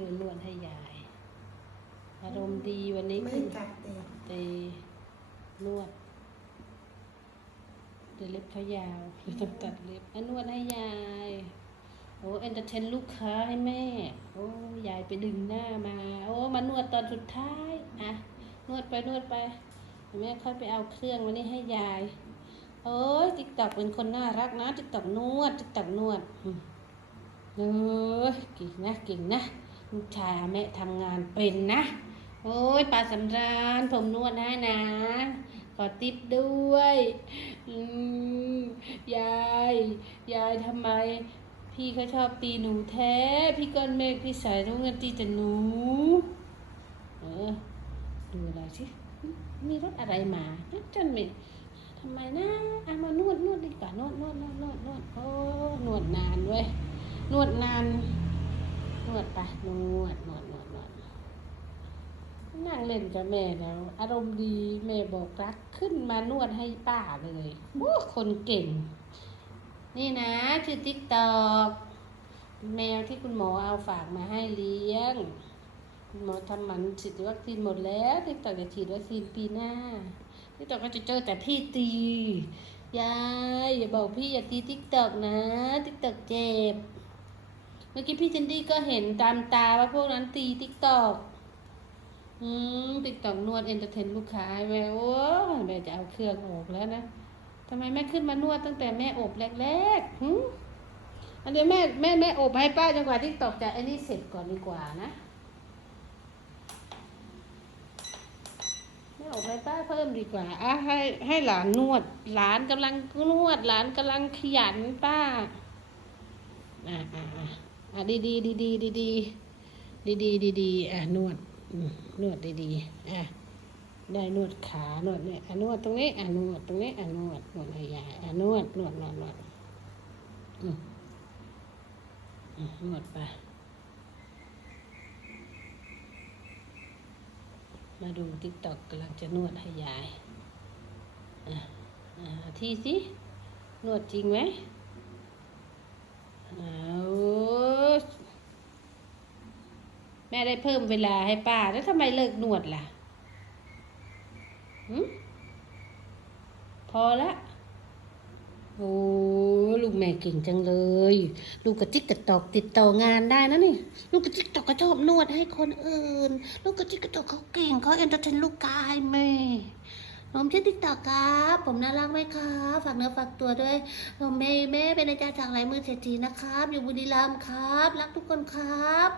อนวดให้ยาย อารมณ์ดีวันนี้ไม่ขึ้นกัดเด็กเตนวดเดี๋ยวเล็บเขายาวเลยต้องตัดเล็บอะนวดให้ยาย โอ้เอนเตอร์เทนลูกค้าให้แม่ โอ้ยายไปดึงหน้ามา โอ้มานวดตอนสุดท้ายอะนวดไปนวดไปเดี๋ยวแม่ค่อยไปเอาเครื่องมานี่ให้ยาย โอ้ยติ๊กตอกเป็นคนน่ารักนะติ๊กตอกนวดติ๊กตอกนวดอืมเอ้ยเก่งนะเก่งนะ ลูกชายแม่ทำงานเป็นนะ โอ้ยปลาสำราญผมนวดให้นะขอติปด้วยยาย ยายทำไม พี่เขาชอบตีหนูแท้ พี่ก้อนเมฆพี่สายรุ้งกันตีแต่หนู เออ ดูอะไรสิมีรถอะไรมาจนไม่ทำไมนะเอามานวดนวดดีกว่านวดนวดนวดนวดนวดโอ้นวดนานเว้ยนวดนานน วดไปนวดนวดนวดนวดนั่งเล่นกับแม่แล้ว อารมณ์ดีแม่บอกรักขึ้นมานวดให้ป้าเลยโอ้คนเก่ง นี่นะชื่อติ๊กตอกแมวที่คุณหมอเอาฝากมาให้เลี้ยง คุณหมอทำหมันฉีดวัคซีนหมดแล้วติ๊กตอกจะฉีดวัคซีนปีหน้าติ๊กตอกก็จะเจอแต่พี่ตียายอย่าบอกพี่อย่าตีติ๊กตอกนะติ๊กตอกเจ็บ เมื่อกี้พี่เจนดี้ก็เห็นตามตาว่าพวกนั้นตีติ๊กตอกอืมติ๊กตอกนวดเอนเตอร์เทนลูกค้าแม่โอ้ยแม่จะเอาเครื่องออกแล้วนะทำไมแม่ขึ้นมานวดตั้งแต่แม่อบแรกๆหึอันเดี๋ยวแม่แม่แม่อบให้ป้าจนกว่าที่ตอกจะไอ้นี่เสร็จก่อนดีกว่านะแม่อบให้ป้าเพิ่มดีกว่าอะให้ให้หลานนวด หลานกำลังนวด หลานกำลังขยันป้าอะอะ อะดีดีดีดีดีดีดีดีดีดีอะนวดนวดดีดีอะได้นวดขานวดเนี่ยอะนวดตรงนี้อะนวดตรงนี้อะนวดนวดให้ยายอะนวดนวดนวดนวดอืมอืมนวดไปมาดูติ๊กตอกกำลังจะนวดให้ยายอะอะทีสินวดจริงไหมเอา แม่ได้เพิ่มเวลาให้ป้า แล้วทำไมเลิกนวดล่ะหึพอละโอ้ลูกแม่เก่งจังเลย ลูกกระจิกกระตอกติดต่องานได้นะนี่ ลูกกระจิกกระตอกก็ชอบนวดให้คนอื่น ลูกกระจิกกระตอกเขาเก่งเขาเอ็นเตอร์เทนลูกกายแม่ผมชื่อติ๊กตอกครับ ผมน่ารักไหมครับ ฝากเนื้อฝากตัวด้วย ผมแม่แม่เป็นอาจารย์จากไหลมือเศรษฐีนะครับ อยู่บุรีรัมย์ครับ รักทุกคนครับ